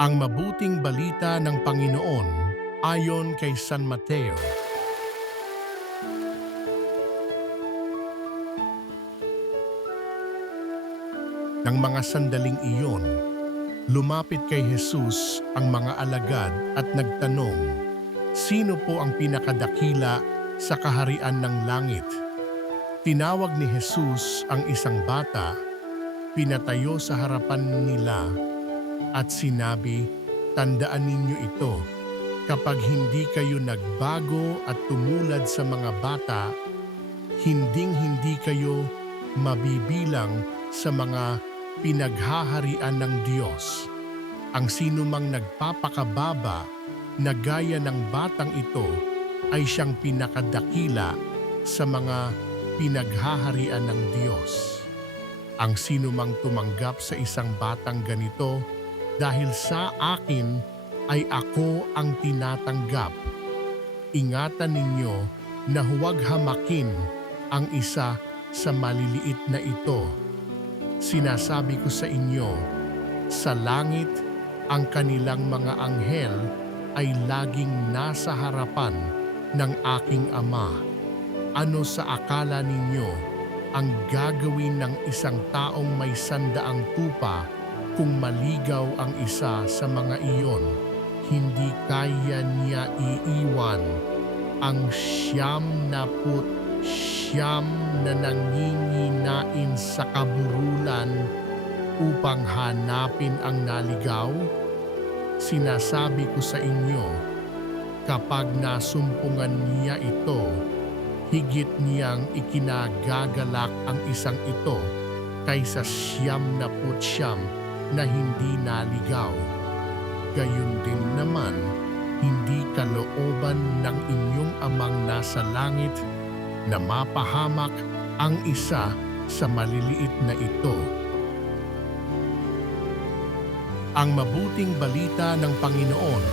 Ang mabuting balita ng Panginoon ayon kay San Mateo. Nang mga sandaling iyon, lumapit kay Jesus ang mga alagad at nagtanong, "Sino po ang pinakadakila sa kaharian ng langit?" Tinawag ni Jesus ang isang bata, pinatayo sa harapan nila at sinabi, "Tandaan ninyo ito, kapag hindi kayo nagbago at tumulad sa mga bata, hinding-hindi kayo mabibilang sa mga pinaghaharian ng Diyos. Ang sinumang nagpapakababa na gaya ng batang ito ay siyang pinakadakila sa mga pinaghaharian ng Diyos. Ang sinumang tumanggap sa isang batang ganito dahil sa akin ay ako ang tinatanggap. Ingatan ninyo na huwag hamakin ang isa sa maliliit na ito. Sinasabi ko sa inyo, sa langit ang kanilang mga anghel ay laging nasa harapan ng aking Ama. Ano sa akala ninyo ang gagawin ng isang taong may 100 tupa kung maligaw ang isa sa mga iyon? Hindi kaya niya iiwan ang 99 na nanginginain sa kaburulan upang hanapin ang naligaw? Sinasabi ko sa inyo, kapag nasumpungan niya ito, higit niyang ikinagagalak ang isang ito kaysa 99 na hindi naligaw. Gayon din naman, hindi kalooban ng inyong Amang nasa langit na mapahamak ang isa sa maliliit na ito. Ang mabuting balita ng Panginoon